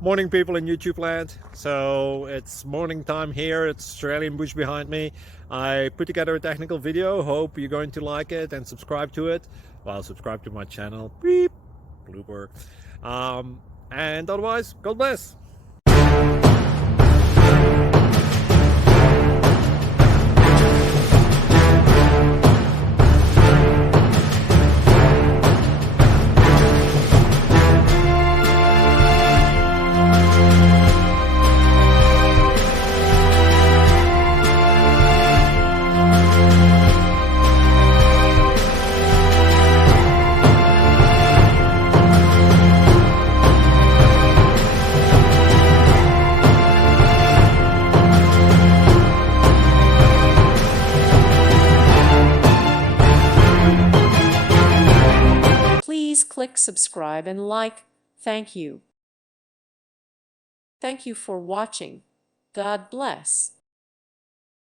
Morning, people in YouTube land. So it's morning time here. It's Australian bush behind me. I put together a technical video. Hope you're going to like it and subscribe to it. Well, subscribe to my channel. Beep, blooper. And otherwise, God bless. Please click subscribe and like. Thank you. Thank you for watching. God bless.